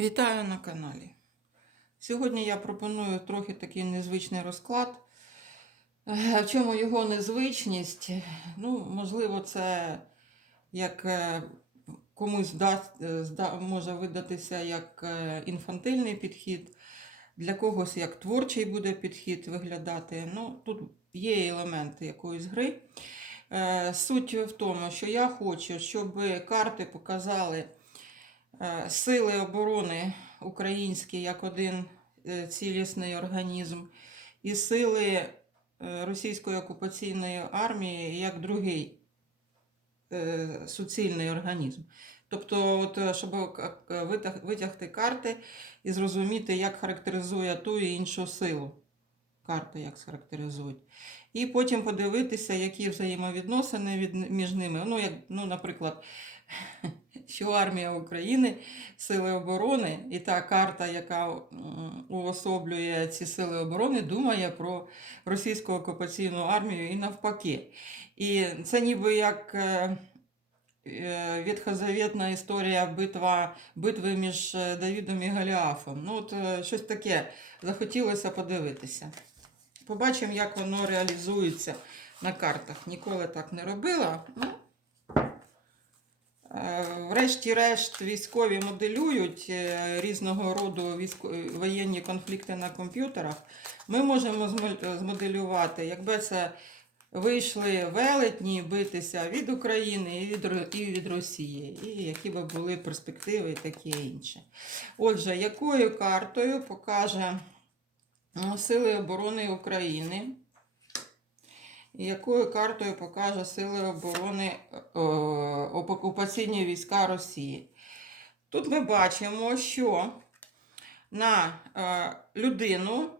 Вітаю на каналі. Сьогодні я пропоную трохи такий незвичний розклад. Е, В чому його незвичність? Ну, можливо, це як е, комусь е, може видатися як інфантильний підхід, для когось як творчий буде підхід виглядати. Ну, тут є елементи якоїсь гри. Суть в тому, що я хочу, щоб карти показали сили оборони українські як один е, цілісний організм, і сили е, російської окупаційної армії як другий е, суцільний організм. Тобто, от, е, щоб витягти карти і зрозуміти, як характеризує ту і іншу силу. Карти як схарактеризують. І потім подивитися, які взаємовідносини від, між ними. Ну, як, ну, наприклад, що армія України, сили оборони, і та карта, яка уособлює ці сили оборони, думає про російську окупаційну армію і навпаки. І це ніби як е, е, історія битва, битви між е, Давідом і Голіафом. Ну, от щось таке захотілося подивитися. Побачимо, як воно реалізується на картах. Ніколи так не робила. Ну, Врешті-решт, військові моделюють е, різного роду воєнні конфлікти на комп'ютерах. Ми можемо змоделювати, якби це вийшли велетні битися від України і від, і від Росії, і які би були перспективи і таке інше. Отже, якою картою покаже Сили оборони України? Якою картою покаже Сили оборони е, окупаційні війська Росії? Тут ми бачимо, що на е, людину,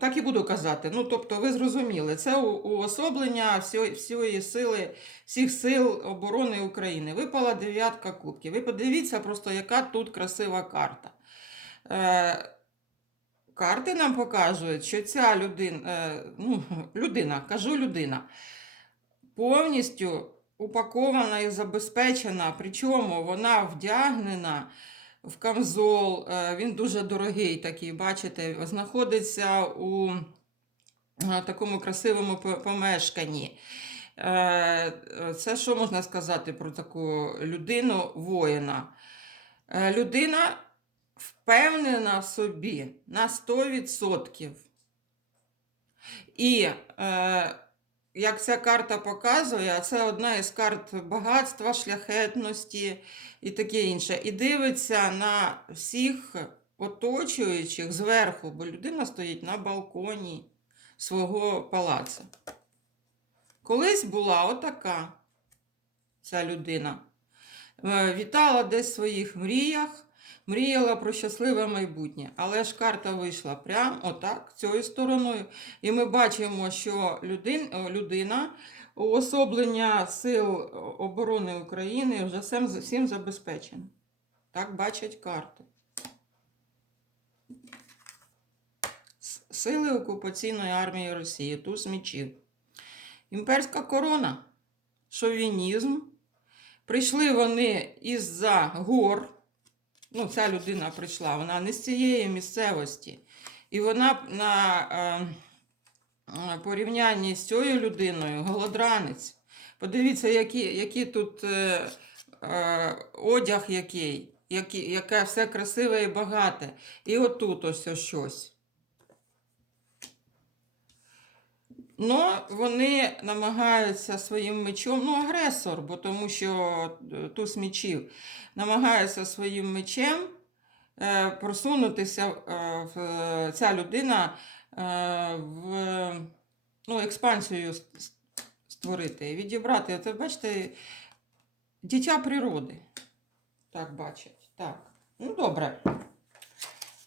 так і буду казати, ну тобто ви зрозуміли, це уособлення всьої, всієї сили, всіх сил оборони України. Випала дев'ятка кубків. Ви подивіться просто, яка тут красива карта. Е, Карти нам показують, що ця людина, е, ну, людина, кажу людина, повністю упакована і забезпечена, причому вона вдягнена в камзол, е, він дуже дорогий такий, бачите, знаходиться у е, такому красивому помешканні. Це що можна сказати про таку людину воїна? Людина впевнена в собі на 100%. І е, як ця карта показує, це одна із карт багатства, шляхетності і таке інше. І дивиться на всіх оточуючих зверху, бо людина стоїть на балконі свого палацу. Колись була отака ця людина. Е, Вітала десь в своїх мріях, мріяла про щасливе майбутнє. Але ж карта вийшла прямо отак, цією стороною. І ми бачимо, що людин, людина, уособлення сил оборони України вже всім, забезпечена. Так бачать карти. Сили окупаційної армії Росії, туз мечів. Імперська корона, шовінізм. Прийшли вони із-за гор. Ну, ця людина прийшла, вона не з цієї місцевості. І вона на е, е, порівнянні з цією людиною голодранець. Подивіться, які, які тут е, е, одяг який, які, яке все красиве і багате. І отут ось ось щось. Ну, вони намагаються своїм мечом, ну, агресор, бо тому що е, туз мечів, намагається своїм мечем е, просунутися е, в ця людина е, в ну, експансію створити, відібрати. Це, бачите, дитя природи. Так бачать. Так. Ну, добре.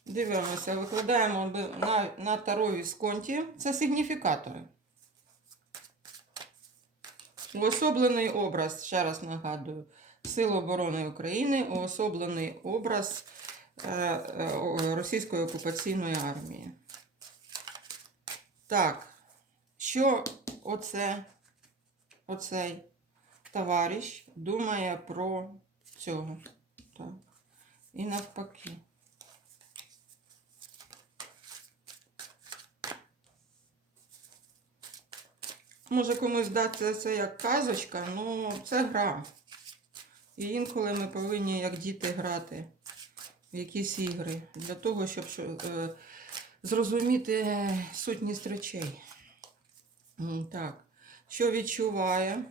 Дивимося, викладаємо на, на таро Вісконті. Це сигніфікатори. Уособлений образ, ще раз нагадую, Сил оборони України, уособлений образ е, е, російської окупаційної армії. Так, що оце, оцей товариш думає про цього? Так. і навпаки. Може комусь здатися це як казочка, ну це гра. І інколи ми повинні, як діти, грати в якісь ігри для того, щоб е, зрозуміти сутність речей. Так, що відчуває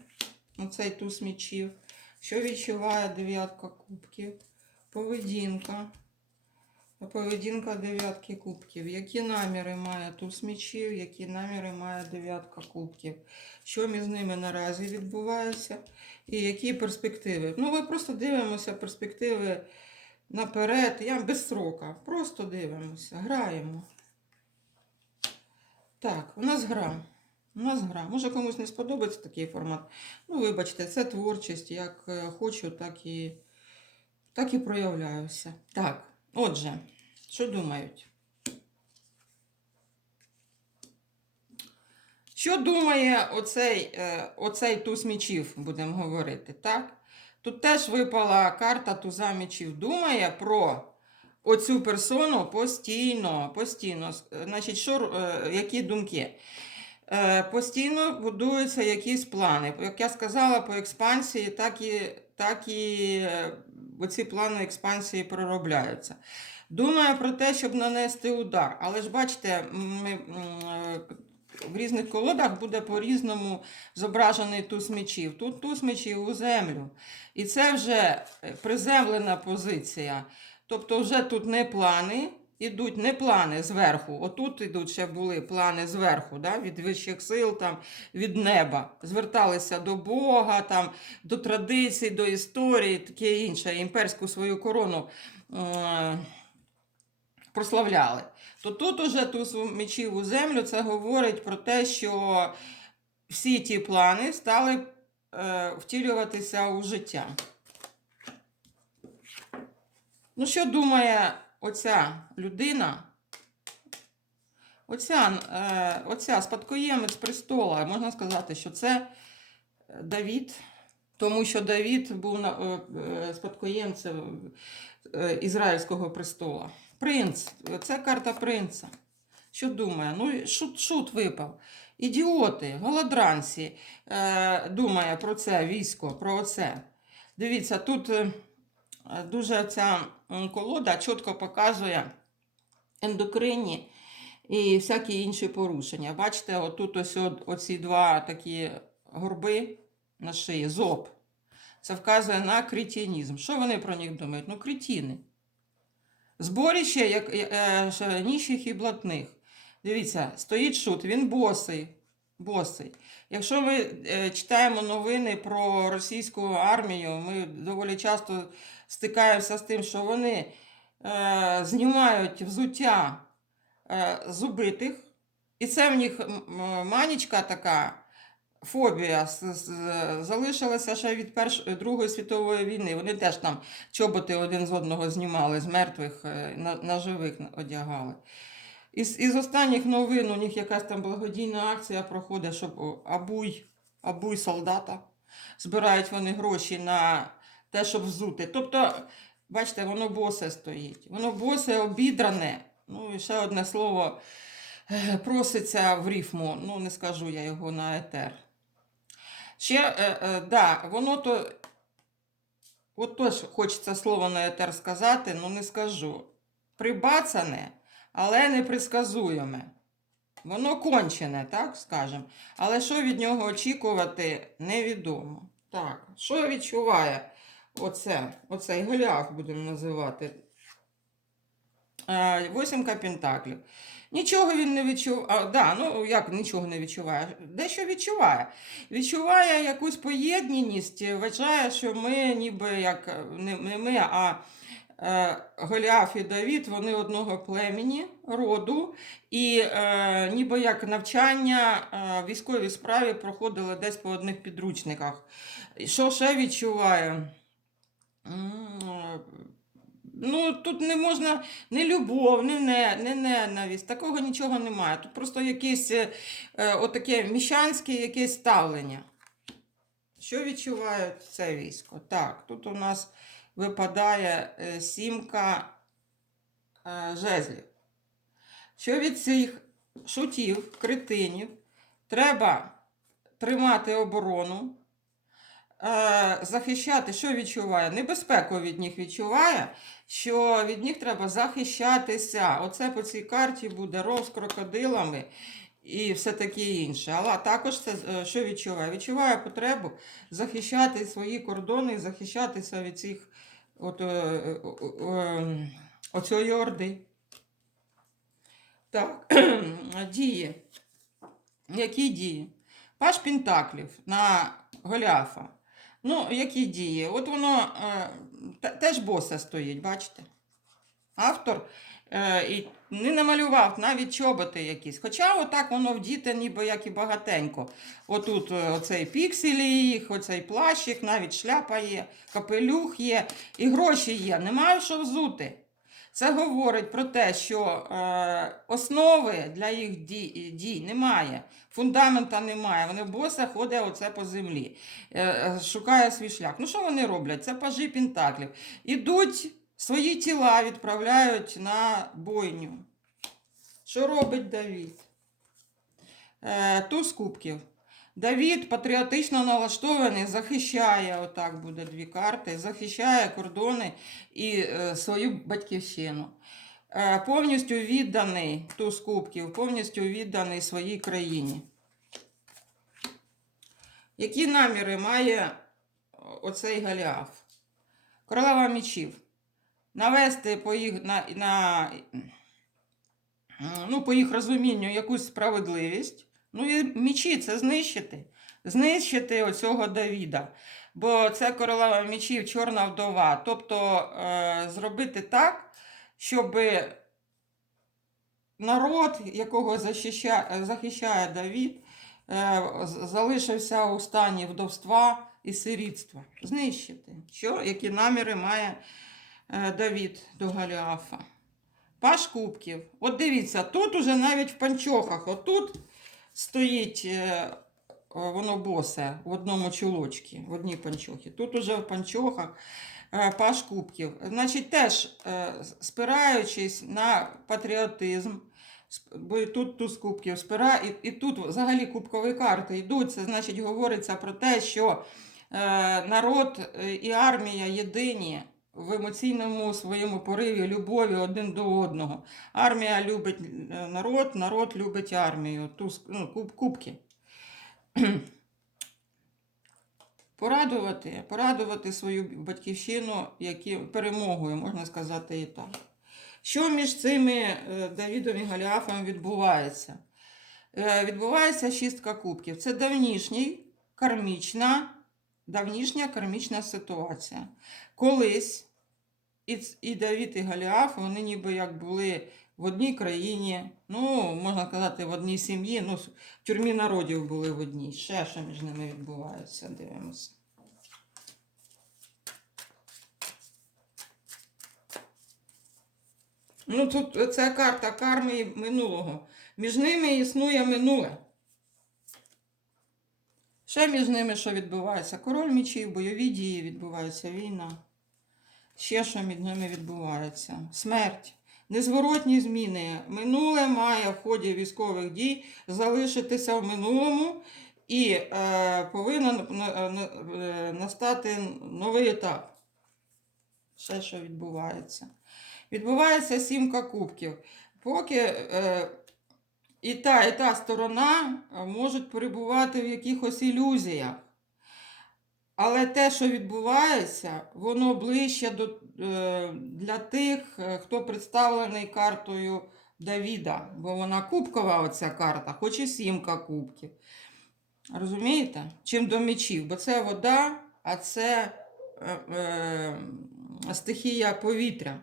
оцей туз мічів? Що відчуває дев'ятка кубків? Поведінка. Поведінка дев'ятки кубків. Які наміри має туз мічів, які наміри має дев'ятка кубків? Що між ними наразі відбувається? І які перспективи? Ну, ми просто дивимося перспективи наперед. Я без срока. Просто дивимося, граємо. Так, у нас гра. У нас гра. Може комусь не сподобається такий формат. Ну, вибачте, це творчість. Як е, хочу, так і, так і проявляюся. Так, отже, що думають? Що думає оцей, е, оцей туз мічів, будемо говорити, так? Тут теж випала карта туза мічів. Думає про оцю персону постійно, постійно. Значить, що, е, які думки? Е, Постійно будуються якісь плани. Як я сказала, по експансії, так і, так і е, оці плани експансії проробляються. Думає про те, щоб нанести удар. Але ж бачите, ми, е, в різних колодах буде по-різному зображений туз мечів. Тут туз мечів у землю. І це вже е, приземлена позиція. Тобто, вже тут не плани, ідуть не плани зверху. Отут ідуть ще були плани зверху, да? від вищих сил, там, від неба. Зверталися до Бога, там, до традицій, до історії, таке інше, імперську свою корону. е, Прославляли. То тут уже туз мечів у землю це говорить про те, що всі ті плани стали е, втілюватися у життя. Ну, що думає оця людина? Оця, е, оця спадкоємець престола, можна сказати, що це Давід, тому що Давід був е, е, спадкоємцем Ізраїльського престола. Принц, це карта принца. Що думає? Ну, шут, шут випав. Ідіоти, голодранці думає про це військо, про це. Дивіться, тут дуже ця колода чітко показує ендокринні і всякі інші порушення. Бачите, отут ось оці два такі горби на шиї, зоб. Це вказує на кретінізм. Що вони про них думають? Ну, кретіни. Зборіще як е, ще ніщих і блатних. Дивіться, стоїть шут, він босий. босий. Якщо ми е, читаємо новини про російську армію, ми доволі часто стикаємося з тим, що вони е, знімають взуття е, з убитих, і це в них манічка така. Фобія залишилася ще від перш... Другої світової війни. Вони теж там чоботи один з одного знімали з мертвих е, на, на живих одягали. Із, із останніх новин у них якась там благодійна акція проходить, щоб абуй, абуй солдата. Збирають вони гроші на те, щоб взути. Тобто, бачите, воно босе стоїть. Воно босе обідране. Ну і ще одне слово е, проситься в рифму. Ну, не скажу я його на етер. Ще, е, е, да, воно то. От теж хочеться слово на етер сказати, ну не скажу. Прибацане, але непредсказуєме. Воно кончене, так скажемо. Але що від нього очікувати, невідомо. Так, що відчуває оце, оцей Голіаф, будемо називати. Е, Восімка пентаклів. Нічого він не відчуває. Да, ну як нічого не відчуває? Дещо відчуває. Відчуває якусь поєднаність, вважає, що ми ніби як не, ми, а е, Голіаф і Давід, вони одного племені, роду, і е, ніби як навчання е, військовій справі проходили десь по одних підручниках. Що ще відчуває? Ну, тут не можна не любов, не, не, не ненависть, такого нічого немає. Тут просто якесь е, е, отаке міщанське якесь ставлення. Що відчувають це військо? Так, тут у нас випадає е, сімка е, жезлів. Що від цих шутів, кретинів, треба тримати оборону, захищати, що відчуває? Небезпеку від них відчуває, що від них треба захищатися. Оце по цій карті буде ров з крокодилами і все таке інше. Але також це е, що відчуває? Відчуває потребу захищати свої кордони, захищатися від цих от, е, е, е, е, оцієї орди. Так, дії. Які дії? Паш Пентаклів на Голіафа. Ну, які дії? От воно е, теж боса стоїть, бачите? Автор е, і не намалював навіть чоботи якісь. Хоча отак воно вдіте, ніби як і багатенько. Отут е, оцей пікселі їх, оцей плащик, навіть шляпа є, капелюх є, і гроші є. Немає що взути. Це говорить про те, що е, основи для їх дій, дій немає, фундамента немає. Вони боса ходить оце по землі, е, е, шукає свій шлях. Ну що вони роблять? Це пажі пентаклів. Ідуть свої тіла, відправляють на бойню. Що робить Давід? Туз кубків. Давід патріотично налаштований, захищає, отак буде дві карти, захищає кордони і е, свою батьківщину. Е, повністю відданий туз кубків, повністю відданий своїй країні. Які наміри має оцей Галіаф? Королева мечів. Навести по їх, на, на, ну, по їх розумінню якусь справедливість. Ну і мічі це знищити. Знищити оцього Давіда. Бо це королева мічів, чорна вдова. Тобто е, зробити так, щоб народ, якого захищає, захищає Давід, е, залишився у стані вдовства і сирітства. Знищити. Що, які наміри має е, Давід до Галіафа? Паш Кубків. От дивіться, тут уже навіть в панчохах, отут стоїть е, воно босе в одному чулочці, в одній панчохі. Тут уже в панчохах е, Паш Кубків. Значить, теж е, спираючись на патріотизм, бо тут туз кубків спира, і, і тут взагалі кубкові карти йдуть. Це значить говориться про те, що е, народ е, і армія єдині в емоційному своєму пориві любові один до одного. Армія любить е, народ, народ любить армію. Туз, ну, куб, кубки. Порадувати, порадувати свою батьківщину які, перемогою, можна сказати і так. Що між цими е, Давідом і Голіафом відбувається? Е, Відбувається шістка кубків. Це давнішній кармічна, давнішня кармічна ситуація. Колись і, Давід, і Голіаф, вони ніби як були в одній країні, ну, можна сказати, в одній сім'ї, ну, в тюрмі народів були в одній. Ще що між ними відбувається, дивимося. Ну, тут це карта карми минулого. Між ними існує минуле. Ще між ними що відбувається? Король мічів, бойові дії відбуваються, війна. Ще що між ними відбувається? Смерть. Незворотні зміни. Минуле має в ході військових дій залишитися в минулому і е, повинен на- е, настати новий етап. Ще що відбувається. Відбувається сімка кубків. Поки е, і та, і та сторона е, можуть перебувати в якихось ілюзіях. Але те, що відбувається, воно ближче до, е, для тих, е, хто представлений картою Давіда. Бо вона кубкова, оця карта, хоч і сімка кубків. Розумієте? Чим до мечів. Бо це вода, а це е, е, стихія повітря.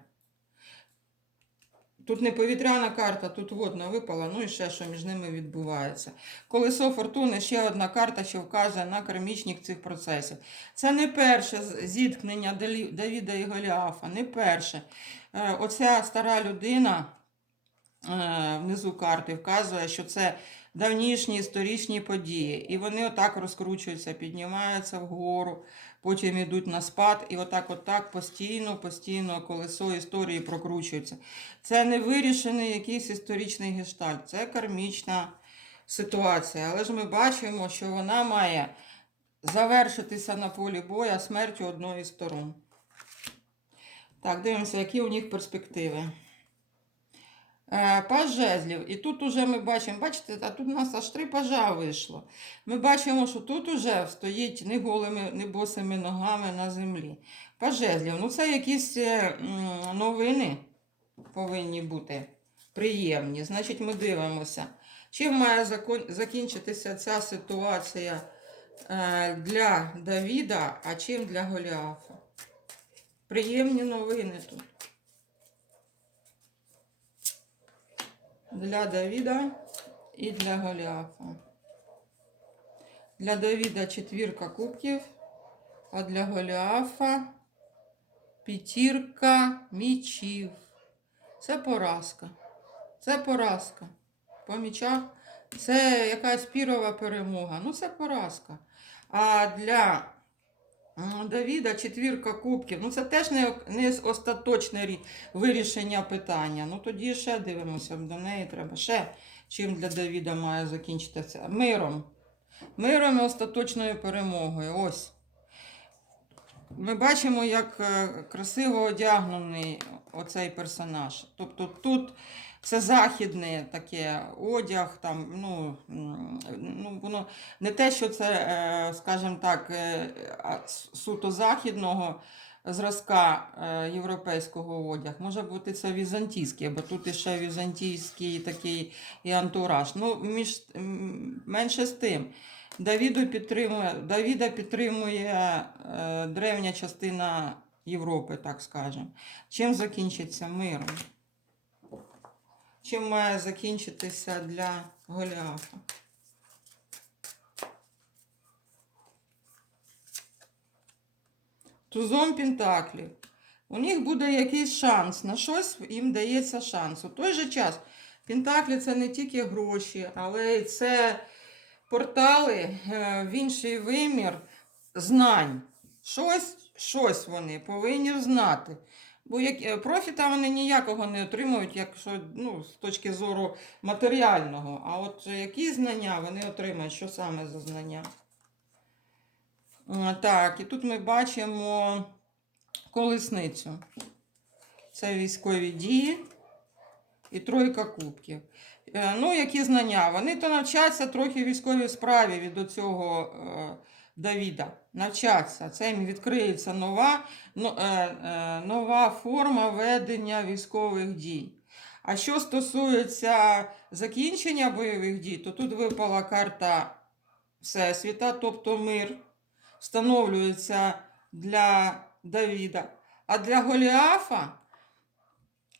Тут не повітряна карта, тут водна випала, ну і ще що між ними відбувається. Колесо фортуни ще одна карта, що вказує на кармічних цих процесів. Це не перше зіткнення Давіда і Голіафа, не перше. Е, Оця стара людина е, внизу карти вказує, що це давнішні історичні події. І вони отак розкручуються, піднімаються вгору, потім йдуть на спад, і отак, отак постійно, постійно колесо історії прокручується. Це не вирішений якийсь історичний гештальт, це кармічна ситуація. Але ж ми бачимо, що вона має завершитися на полі боя смертю одної з сторон. Так, дивимося, які у них перспективи. Е, Паж жезлів. І тут уже ми бачимо, бачите, а тут у нас аж три пажа вийшло. Ми бачимо, що тут уже стоїть не голими, не босими ногами на землі. Паж жезлів. Ну, це якісь е, новини повинні бути приємні. Значить, ми дивимося, чим має закінчитися ця ситуація е, для Давіда, а чим для Голіафа. Приємні новини тут. Для Давіда і для Голіафа. Для Давіда четвірка кубків, а для Голіафа п'ятірка мічів. Це поразка. Це поразка. По мічах це якась пірова перемога. Ну, це поразка. А для Давіда четвірка кубків. Ну, це теж не, не остаточне рі- вирішення питання. Ну, тоді ще дивимося, до неї треба. Ще чим для Давіда має закінчитися? Миром. Миром і остаточною перемогою. Ось. Ми бачимо, як е, красиво одягнений оцей персонаж. Тобто тут все західне таке одяг, там, ну, ну, воно не те, що це, е, скажімо так, е, суто західного зразка європейського одяг. Може бути це візантійський, бо тут іще візантійський такий і антураж. Ну, між, менше з тим. Давіду підтримує, Давіда підтримує е, древня частина Європи, так скажемо. Чим закінчиться миром? Чим має закінчитися для Голіафа? Тузом Пентаклів. У них буде якийсь шанс, на щось їм дається шанс. У той же час Пентаклі це не тільки гроші, але й це портали е, в інший вимір знань. Щось, щось вони повинні знати. Бо як, е, профіта вони ніякого не отримують, якщо ну, з точки зору матеріального. А от які знання вони отримають, що саме за знання? Так, і тут ми бачимо колесницю. Це військові дії і тройка кубків. Е, Ну, які знання? Вони то навчаться трохи військовій справі від оцього е, Давіда. Навчаться. Це їм відкриється нова, е, нова форма ведення військових дій. А що стосується закінчення бойових дій, то тут випала карта Всесвіта, тобто мир, встановлюється для Давіда. А для Голіафа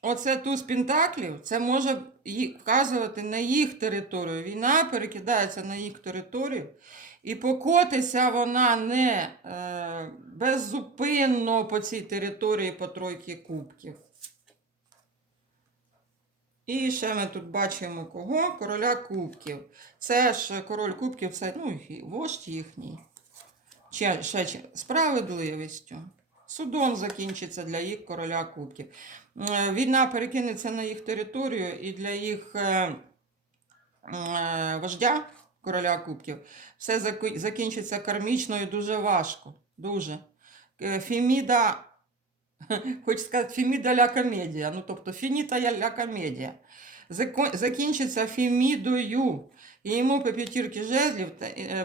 Оце туз Пентаклів, це може вказувати на їх територію. Війна перекидається на їх територію, і покотиться вона не е, беззупинно по цій території по тройки кубків. І ще ми тут бачимо кого? Короля кубків. Це ж король кубків, це ну, вождь їхній. Ще, ще справедливістю. Судом закінчиться для їх короля кубків. Е, Війна перекинеться на їх територію і для їх е, е, вождя короля кубків все закінчиться кармічно і дуже важко. Дуже. Феміда, хочу сказати, Феміда ля комедія. Ну, тобто фініта ля комедія. Закінчиться Фемідою. І йому по п'ятірки жезлів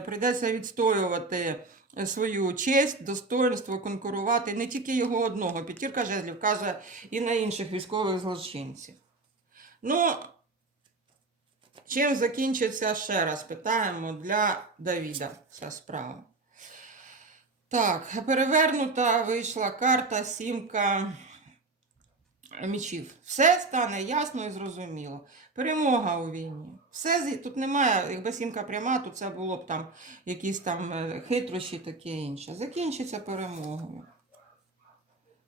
прийдеться відстоювати свою честь, достоинство, конкурувати не тільки його одного. П'ятірка жезлів каже і на інших військових злочинців. Ну, чим закінчиться ще раз? Питаємо для Давіда ця справа. Так, перевернута вийшла карта сімка мічів. Все стане ясно і зрозуміло. Перемога у війні. Все, тут немає, якби сімка пряма, то це було б там якісь там е, хитрощі таке інше. Закінчиться перемогою.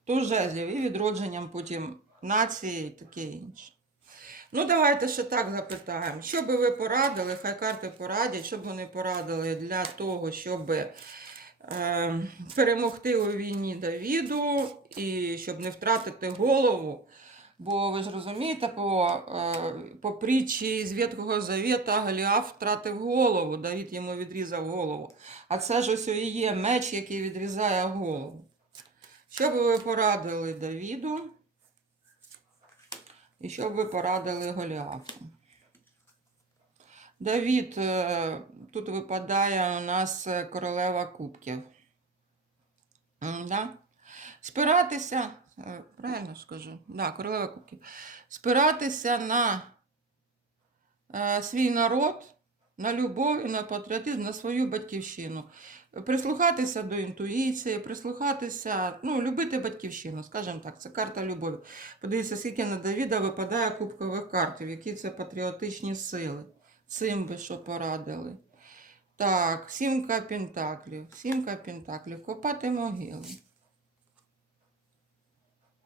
Туз жезлів і відродженням потім нації і таке інше. Ну, давайте ще так запитаємо. Що би ви порадили, хай карти порадять, що б вони порадили для того, щоб е, перемогти у війні Давіду і щоб не втратити голову. Бо ви ж розумієте, по, е, по притчі з Ветхого Завета Голіаф втратив голову, Давід йому відрізав голову. А це ж ось і є меч, який відрізає голову. Що би ви порадили Давіду? І що б ви порадили Голіафу? Давід, е, тут випадає у нас е, королева кубків. Да? Спиратися, е, правильно скажу? Да, королева кубків. Спиратися на свій народ, на любов і на патріотизм, на свою батьківщину. Прислухатися до інтуїції, прислухатися, ну, любити батьківщину, скажімо так, це карта любові. Подивіться, скільки на Давіда випадає кубкових карт, які це патріотичні сили. Цим би що порадили. Так, сімка пентаклів, сімка пентаклів, копати могили.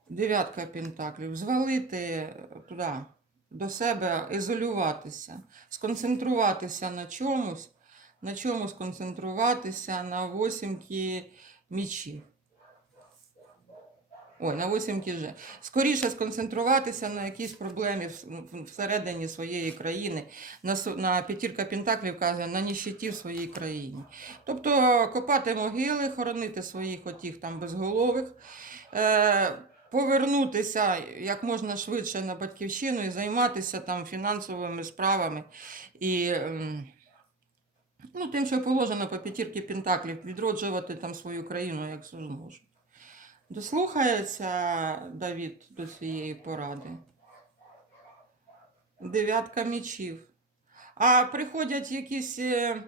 Дев'ятка пентаклів, звалити туди, до себе, ізолюватися, сконцентруватися на чомусь, на чому сконцентруватися на восімки мічів. Ой, на восімки же. Скоріше сконцентруватися на якійсь проблемі ну, всередині своєї країни. На, на п'ятірка Пентаклів каже, на ніщиті в своїй країні. Тобто копати могили, хоронити своїх отіх там безголових, е, повернутися як можна швидше на батьківщину і займатися там фінансовими справами і ем, ну, тим, що положено по п'ятірки Пентаклів, відроджувати там свою країну, як зможуть. Дослухається Давід до цієї поради. Дев'ятка мічів. А приходять якісь е,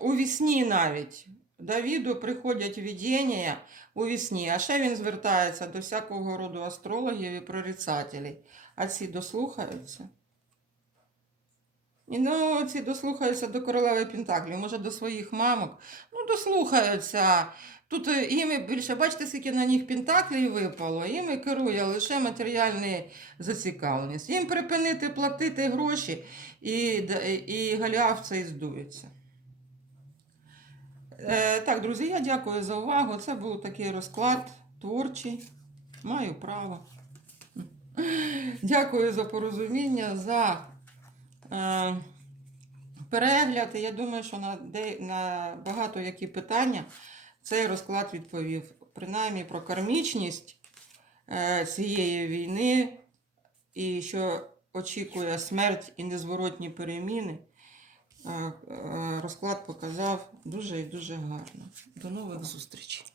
у вісні навіть. Давіду приходять видіння у вісні, а ще він звертається до всякого роду астрологів і прорицателів. А ці дослухаються. І ну, ці дослухаються до королеви Пентаклів, може до своїх мамок. Ну, дослухаються. Тут е, іми більше, бачите, скільки на них пентаклів випало, іми керує лише матеріальна зацікавленість. Їм припинити платити гроші, і, і Голіаф цей здується. Е, так, друзі, я дякую за увагу. Це був такий розклад творчий. Маю право. Дякую за порозуміння, за е, перегляд. Я думаю, що на, на багато які питання цей розклад відповів. Принаймні про кармічність е, цієї війни і що очікує смерть і незворотні переміни. е, е, Розклад показав дуже і дуже гарно. До нових зустрічей.